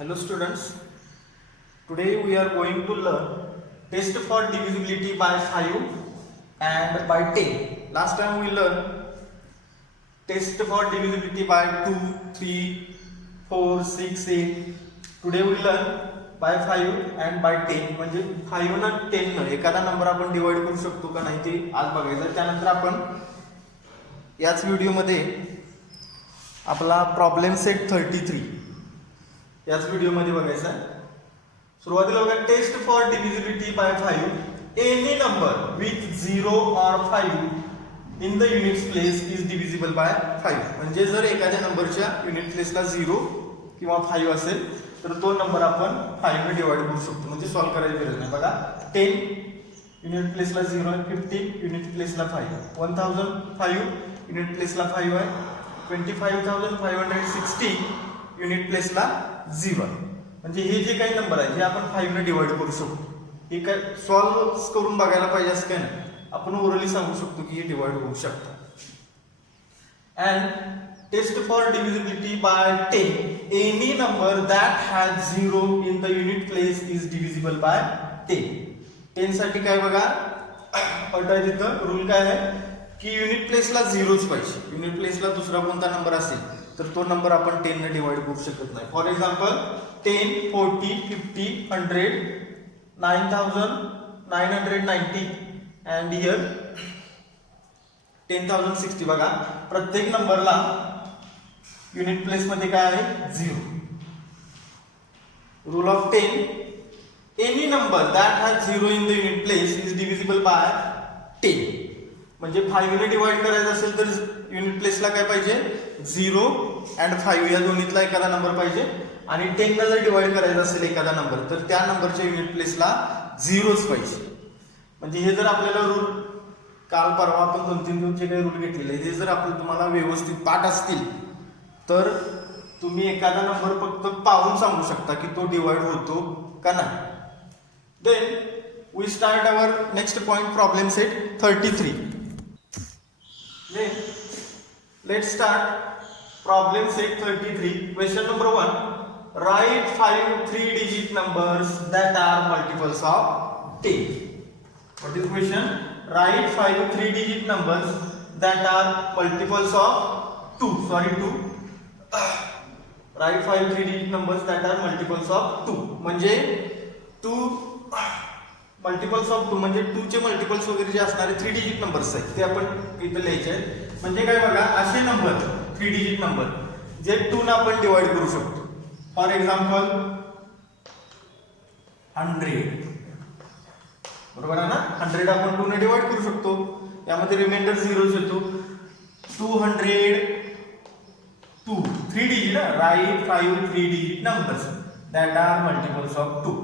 Hello students, today we are going to learn test for divisibility by 5 and by 10. Last time we learned test for divisibility by 2, 3, 4, 6, 8. Today we learn by 5 and by 10. म्हणजे 5 आणि 10 न एखादा number आपण divide करू शकतो का नाही ते आज बघायचं. त्यानंतर आपण याच व्हिडिओमध्ये आपला प्रॉब्लेम सेट 33 याच व्हिडिओमध्ये बघायचा आहे. सुरुवातीला बघा test for divisibility by 5 any number with 0 or 5 in the units place is divisible by 5. म्हणजे जर एखाद्या नंबरच्या युनिट प्लेसला 0 किंवा 5 असेल तर तो नंबर आपण 5 ने डिवाइड करू शकतो. म्हणजे सॉल्व्ह करायची गरज नाही. बघा 10 युनिट प्लेसला 0 आहे, 50 युनिट प्लेसला 5, 1005 युनिट प्लेसला 5 आहे, 25,560 युनिट प्लेसला 0 आहे. म्हणजे हे जे काही नंबर आहे हे आपण 5 ने डिवाइड करू शकतो. हे काय सॉल्व्ह करून बघायला पाहिजे असं काय नाही, आपण ओरली सांगू शकतो की हे डिवाइड होऊ शकतं. And test for divisibility by 10 any number that has 0 in the unit place is divisible by 10. 10 साठी काय बघा अट आहे, तिथं रूल काय आहे की युनिट प्लेसला 0च पाहिजे. युनिट प्लेसला दुसरा कोणता नंबर असेल तर तो नंबर आपण 10 ने डिवाइड करू शकत नाही. For example 10, 40, 50, 100, 9,990 and here 10,060. बघा प्रत्येक नंबरला युनिट प्लेस मध्ये काय आहे 0. Rule of 10 any number that has 0 in the unit place is divisible by 10. म्हणजे 5 ने डिवाइड करायचं असेल तर युनिट प्लेसला काय पाहिजे 0 अँड 5 या दोन्हीतला एखादा नंबर पाहिजे. आणि 10 ने जर डिवाइड करायचं असेल एखादा नंबर तर त्या नंबरच्या युनिट प्लेसला 0च पाहिजे. म्हणजे हे जर आपल्याला रूल काल परवा आपण 2-3 दिवस जे काही रूल घेतलेले हे जर आपल्याला तुम्हाला व्यवस्थित पाठ असतील तर तुम्ही एखादा नंबर फक्त पाहून सांगू शकता की तो डिवाइड होतो का नाही. Then we start our next point problem set 33. Let's start problem set 33. Question number 1. Write 5 3-digit numbers that are multiples of 10. What is the question? Write 5 3-digit numbers that are multiples of 2. Sorry, 2. Write 5 3-digit numbers that are multiples of 2. म्हणजे 2 multiples of 2 म्हणजे 2 चे multiples वगैरे जे असणारे 3 digit numbers आहेत ते आपण इथं लिहायचे आहेत. म्हणजे काय बघा असे नंबर 3 डिजिट नंबर जे 2 ने आपण डिवाइड करू शकतो. For example 100. बरोबर आहे ना, 100 आपण 2 ने डिवाइड करू शकतो. यामध्ये रिमाइंडर 0 येतो. 202 3 digit. Write 5 3 digit numbers that are multiples of 2.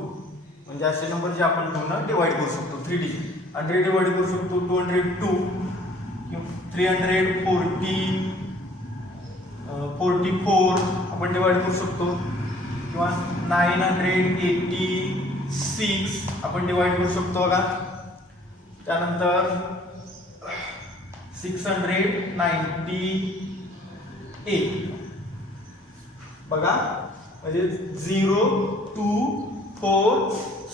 म्हणजे असे नंबर जे आपण 2 ने डिवाइड करू शकतो 3 डिजिट. 100 डिवाइड करू शकतो 202, 340, 44 आपण डिवाइड करू शकतो किंवा 986 आपण डिवाइड करू शकतो. बघा त्यानंतर 698 बघा म्हणजे 0 2 4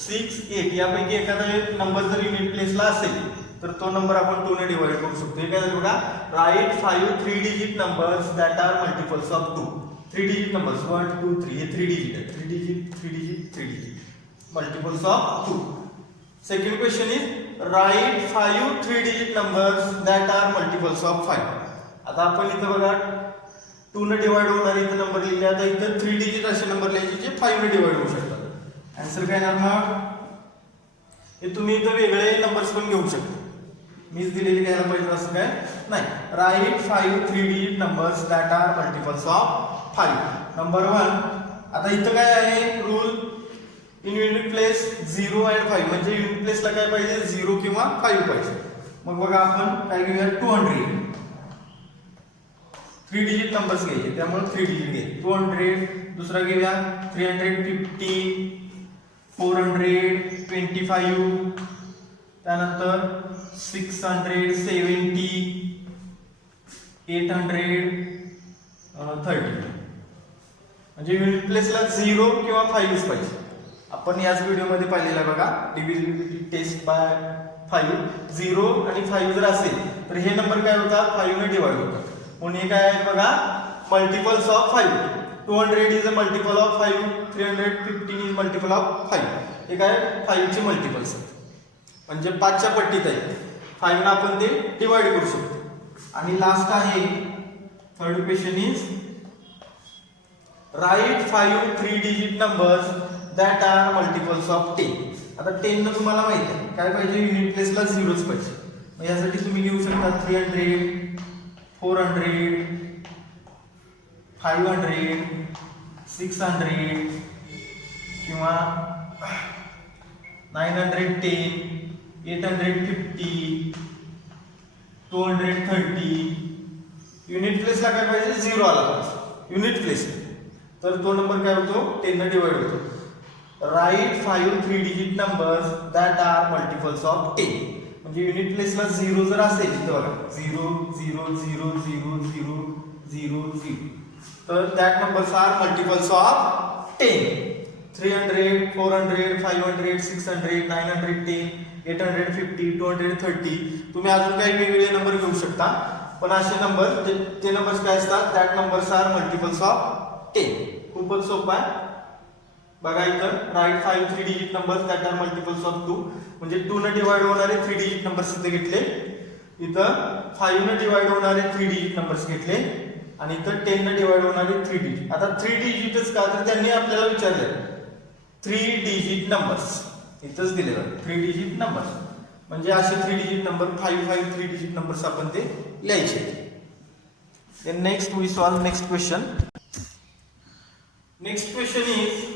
6 8 यापैकी एखादा नंबर जर युनिट प्लेसला असेल तर तो नंबर आपण 2 ने डिवाइड करू शकतो. हे काय झालं बघा write 5 3 digit numbers that are multiples of 2. 3 digit numbers 1 2 3 हे 3 डिजिट आहे. 3 digit 3 digit 3 digit multiples of 2. Second question is write 5 3 digit numbers that are multiples of 5. आता आपण इथं बघा 2 ने डिवाइड होणारे इथं नंबर लिहिले. आता इथं 3 डिजिट असे नंबर लिहायचे जे 5 ने डिवाइड होऊ शकतात. आन्सर काय येणार मग हे तुम्ही इथं वेगळे नंबर्स पण घेऊ शकता. मीच दिलेली घ्यायला पाहिजे असं काय नाही. Write 5 3 digit numbers that are multiples of 5. Number 1. आता इथं काय आहे rule in unit place 0 and 5 म्हणजे युनिट प्लेसला काय पाहिजे 0 किंवा 5 पाहिजे. मग बघा आपण काय घेऊया 200 3 डिजिट नंबर्स घ्यायचे त्यामुळे 3 डिजिट घे 200. दुसरा घेऊया 350, 425, त्यानंतर 670, 830 म्हणजे युनिट प्लेसला 0 किंवा 5 पाहिजे. आपण याच व्हिडिओमध्ये पाहिलेलं आहे बघा, डिव्हिजिबिलिटी टेस्ट बाय 5. 0 आणि 5 जर असेल तर हे नंबर काय होतात, 5 ने डिवाइड होतात. म्हणून हे काय आहे बघा, multiples of 5. 200 is a multiple of 5, 315 is multiple of 5. हे काय 5 चे मल्टिपल्स आहेत, म्हणजे 5च्या पट्टीत आहे. 5 ने आपण ते डिवाइड करू शकतो. आणि लास्ट आहे third question is write 5 3 digit numbers that are multiples of 10. आता 10 न तुम्हाला माहिती आहे काय पाहिजे, युनिट प्लेसला 0च पाहिजे. मग यासाठी तुम्ही घेऊ शकता 300, 400, 500, 600 किंवा 910, 850, 230. युनिट प्लेसला काय पाहिजे, 0 आला पाहिजे युनिट प्लेस. तर तो नंबर काय होतो, 10 ने डिवाइड होतो. Write 5 3 digit numbers that are multiples of 10. म्हणजे युनिट प्लेसला 0 जर असेल तर बघा 0 0 0 0 0 0 0, तर that numbers are multiples of 10. 300, 400, 500, 600, 910, 850, 230. तुम्ही अजून काही वेगवेगळे नंबर घेऊ शकता, पण असे नंबर ते नंबर्स काय असतात, that numbers are multiples of 10. खूपच सोपं आहे बघा. इथं write 5 3 digit numbers that are multiples of 2, म्हणजे 2 ने डिवाइड होणारे 3 डिजिट नंबर्स इथे घेतले. इथं 5 ने डिवाइड होणारे 3 डिजिट नंबर्स घेतले आणि इथं 10 ने डिवाइड होणारे 3 डिजिट. आता 3 डिजिटच का, तर त्यांनी आपल्याला विचारले 3 डिजिट नंबर्स इथंच दिलेलं आहे. 3 डिजिट नंबर्स म्हणजे असे 3 डिजिट नंबर 5 5 3 डिजिट नंबर्स आपण ते लिहायचे. Next we solve next question. Next question is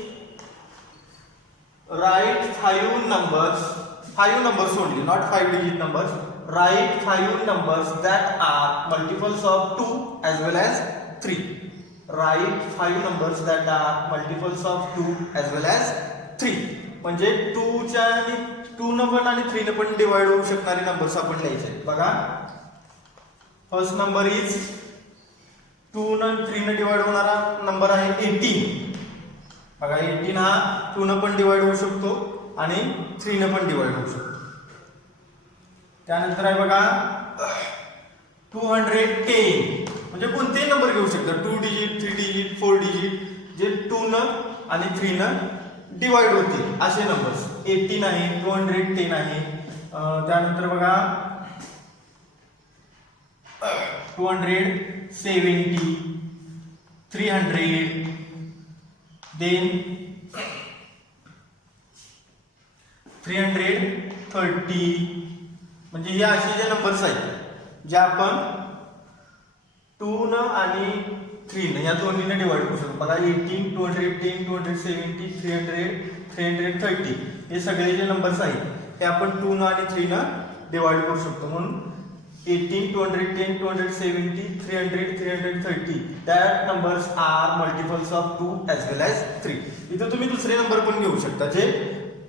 write 5 numbers only, not 5 digit numbers. Write 5 numbers that are multiples of 2 as well as 3. Write 5 numbers that are multiples of 2 as well as 3. म्हणजे 2 च्या आणि 2 न पण आणि 3 न पण divide होऊ शकणारे नंबर्स आपण लिहायचे बघा. फर्स्ट नंबर इज 2 न 3 न डिवाइड होणारा नंबर आहे 18. बघा 18 हा 2 न पण डिवाइड होऊ शकतो आणि 3 न पण डिवाइड होऊ शकतो. त्यानंतर आहे बघा 210, म्हणजे कोणतेही नंबर घेऊ शकता, 2 डिजिट 3 डिजिट 4 डिजिट, जे 2 न आणि 3 न डिवाइड होतील असे नंबर्स. 18 आहे, 210 आहे. त्यानंतर बघा 270, 300, then 330. म्हणजे हे असे जे नंबर्स आहेत जे आपण 2 न आणि 3 न या दोन्हीने डिवाइड करू शकतो बघा. 18, 210, 270, 300, 330 हे सगळे जे नंबर्स आहेत हे आपण 2 न आणि 3 न डिवाइड करू शकतो. म्हणून 18, 210, 270, 300, 330 that numbers are multiples of 2 as well as 3. इथे तुम्ही दुसरे नंबर पण घेऊ शकता जे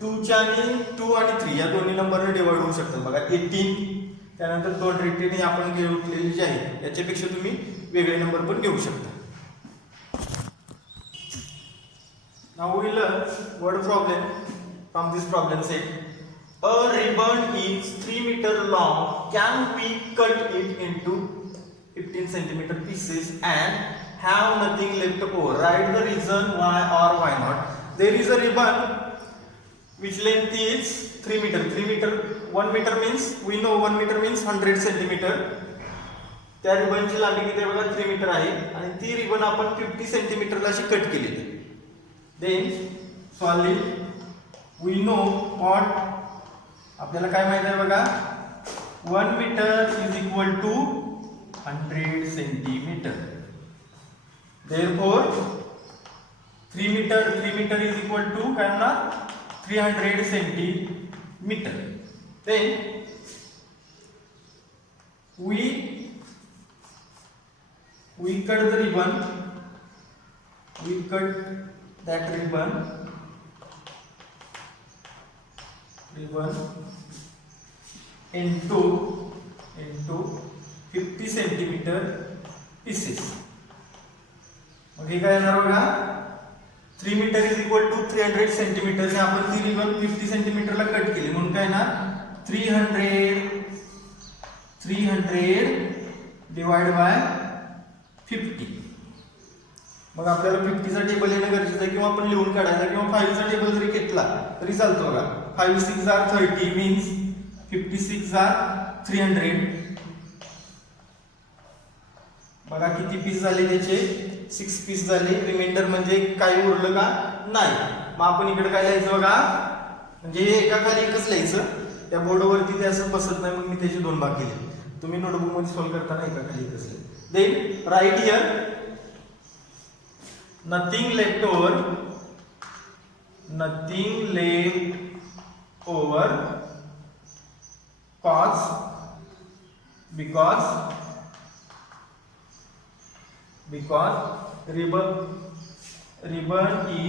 2 आणि 3 या दोन्ही नंबरने डिवाइड होऊ शकतात बघा. 18 त्यानंतर 210 हे आपण घेतलेले जे आहेत याच्यापेक्षा तुम्ही वेगळे नंबर पण घेऊ शकता. Now we will learn word problem from this problem set. A ribbon is 3 meter long. Can we cut it into 15 centimeter pieces and have nothing left over? Write the reason why or why not. There is a ribbon which length is 3 meter. 3 meter, 1 meter means we know 1 meter means 100 centimeter. त्या रिबनची लांबी किती आहे बघा 3 metre आहे आणि ती ribbon आपण 50 सेंटीमीटरला अशी कट केलेली. Then solve we know what, आपल्याला काय माहित आहे बघा 1 metre is equal to 100 centimetre. Therefore 3 metre is equal to काय होणार 300 centimetre. Then we cut the ribbon, we cut that ribbon into 50 centimeter pieces. मग हे काय येणार बघा 3 metre is equal to 300 centimetre. आपण ती रिबन 50 सेंटीमीटरला कट केली म्हणून काय ना 300 डिवाइड बाय 50. मग आपल्याला 50 चा टेबल येणं गरजेचं आहे किंवा आपण लिहून काढायचा किंवा 5 चा टेबल जरी घेतला तरी चालतो बघा. 5 6 आर 30 मीन्स 56 आर 300. बघा किती पीस झाले त्याचे 6 पीस झाले. रिमाइंडर म्हणजे काही उरलं का नाही. मग आपण इकडे काय लिहायचं बघा म्हणजे हे एका खाली एकच लिहायचं. त्या बोर्डवरती ते असं बसत नाही मग मी त्याचे 2 भाग केले. तुम्ही नोटबुक मध्ये सॉल्व्ह करताना एका खाली एकच लिहा. Then write here nothing left over cause because ribbon is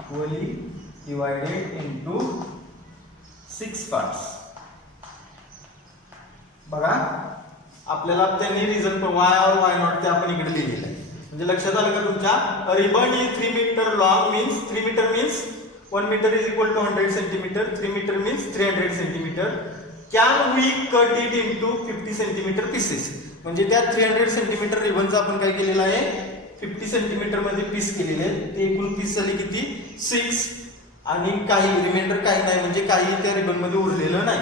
equally divided into 6 parts. बघा आपल्याला त्यांनी रिझन वाय और वाय नॉट ते आपण इकडे लिहिलेलं आहे. म्हणजे लक्षात आलं का तुमच्या ribbon is 3 metre long means 3 metre means 1 metre is equal to 100 centimetre. 3 metre means 300 centimetre. Can we cut it into 50 centimetre pieces. म्हणजे त्या 300 सेंटीमीटर रिबनचं आपण काय केलेलं आहे 50 सेंटीमीटर मध्ये पीस केलेले आहेत. ते एकूण पीस झाले किती 6 आणि काही रिमाइंडर काही नाही म्हणजे काही त्या रिबन मध्ये उरलेलं नाही.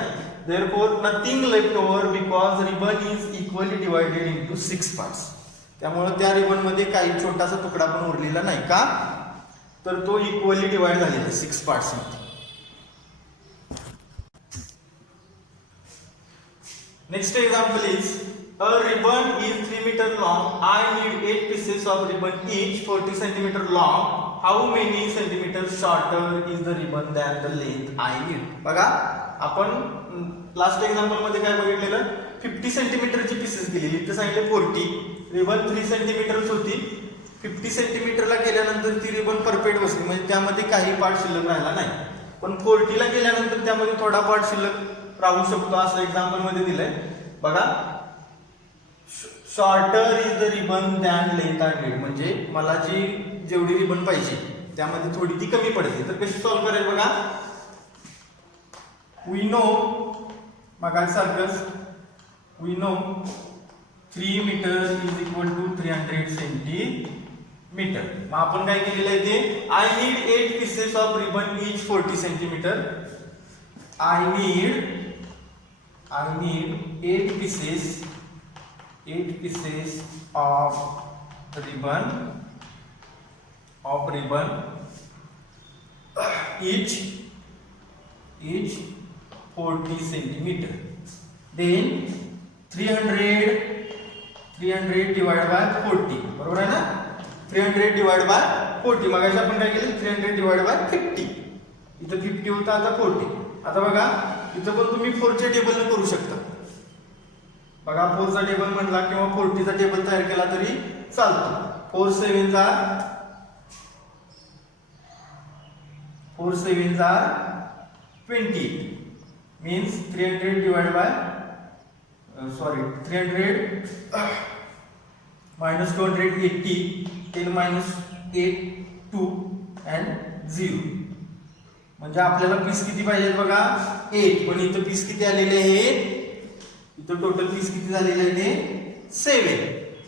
Therefore, nothing left over because ribbon is equally divided into 6 parts. त्यामुळे त्या रिबन मध्ये काही छोटासा तुकडा पण उरलेला नाही का तर तो इक्वली डिवाइड झालेला आहे 6 पार्ट्स मध्ये. Next example is a ribbon is 3 meter long. I need 8 pieces of ribbon each 40 centimeter long. How many centimeters shorter is the ribbon than the length I need? बघा आपण last example मध्ये काय बघितलेलं 50 सेंटीमीटरची pieces केलेली. इथे सांगितले 40. Ribbon 3 सेंटीमीटरच होती. 50 सेंटीमीटरला केल्यानंतर ती रिबन परफेक्ट बसली म्हणजे त्यामध्ये काही पार्ट शिल्लक राहिला नाही. पण 40 ला केल्यानंतर त्यामध्ये थोडा पार्ट शिल्लक राहू शकतो असं एक्झाम्पल मध्ये दिलंय. बघा shorter is the ribbon than length I need. म्हणजे मला जेवढी रिबन पाहिजे त्यामध्ये थोडी ती कमी पडते. तर कशी सॉल्व्ह करायचं बघा. we know मगासारखंच we know 3 metre is equal to 300 centimetre. मग आपण काय केलेलं आहे ते I need 8 pieces of ribbon each 40 centimetre. I need 8 pieces of ribbon each 40 centimeter. Then 300 divided by 40. बरोबर आहे ना 300 divided by 40. मगाशी आपण काय केलं 300 divided by 50. इथं 50 होता आता 40. आता बघा इथं पण तुम्ही 4 च्या टेबलने करू शकता. बघा 4 चा टेबल म्हटला किंवा 40 चा टेबल तयार केला तरी चालतो. 4 7 are 28 means 300 divided by 300 minus 280 10 minus 8 2 and 0. म्हणजे आपल्याला पीस किती पाहिजे बघा 8. पण इथं पीस किती आलेले आहे इथं टोटल पीस किती झालेले आहे ते 7.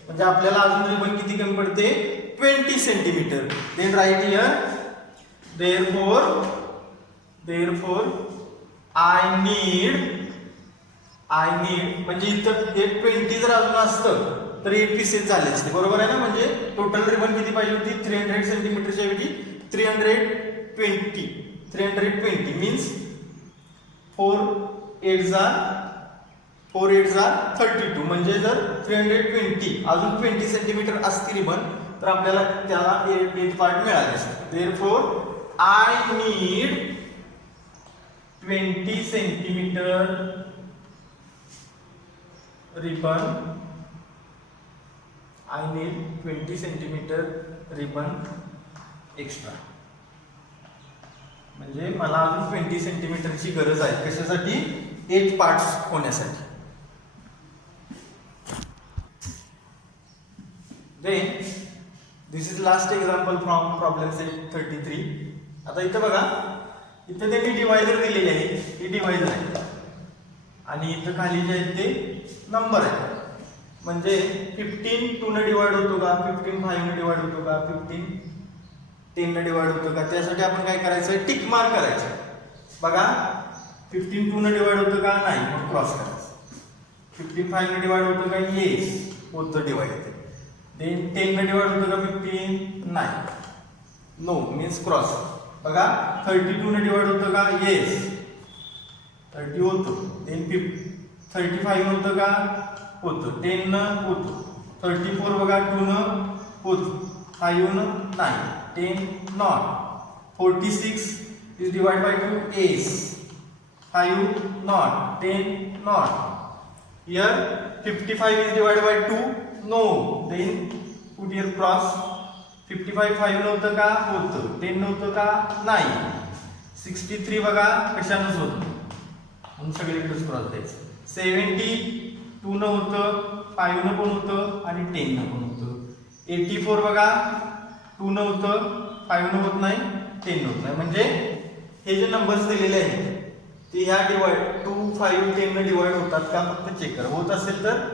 म्हणजे आपल्याला अजून रिबन किती कमी पडते 20 centimetre. Then write here therefore I need म्हणजे इथं 20 जर अजून असतं तर 8 पीसेस झाले असते. बरोबर आहे ना. म्हणजे टोटल रिबन किती पाहिजे होती 300 सेंटीमीटरच्या ऐवजी 320 मीन्स 4 8 are 32. म्हणजे जर 320 अजून 20 सेंटीमीटर असती रिबन तर आपल्याला त्याला 8 पार्ट मिळाले असते. Therefore I need 20 centimetre ribbon. I need 20 centimetre ribbon extra. म्हणजे मला अजून 20 सेंटीमीटरची गरज आहे कशासाठी 8 पार्ट्स होण्यासाठी. Then this is last example from problem set 33. आता इथं बघा, इथं त्यांनी डिवायझर दिलेले आहे, हे डिवायझर आहे आणि इथं खाली जे आहेत ते नंबर आहे. म्हणजे 15 2 ने डिवाइड होतो का, 15 5 ने डिवाइड होतो का, 15 10 ने डिवाइड होतो का, त्यासाठी आपण काय करायचं, टिक मार्क करायचं. बघा 15 2 ने डिवाइड होतं का, नाही, मग क्रॉस करायचं. 15 5 ने डिवाइड होतं का, येस होतं डिवाइड. देन 10 ने डिवाइड होतं का 15, नाही, नो मीन्स क्रॉस. बघा 32 ने डिवाइड होतं का, येस 30 होतं. देन 35 होतं का, होतं. 10 न होतं. 34 बघा 2 न होतं. 5 न नाही. 10 not. 46 is divided by 2, yes. 5 not. 10 not. Here 55 is divided by 2, no. Then put here cross. 55 5 नव्हतं का, होतं. 10 नव्हतं का, नाही. 63 बघा कशानंच होतं, म्हणून सगळीकडेच क्रॉस द्यायचं. 70 2 न होतं, 5 न पण होतं आणि 10 न पण होतं. 84 बघा 2 न होतं, 5 न होत नाही, 10 न होत नाही. म्हणजे हे जे नंबर्स दिलेले आहेत ते ह्या डिवाइड 2 5 10 न डिवाइड होतात का, फक्त चेक करा. होत असेल तर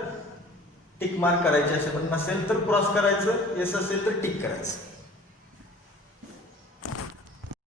टिक मार्क करायचे, असे पण नसेल तर क्रॉस करायचं, येस असेल तर टिक करायचं.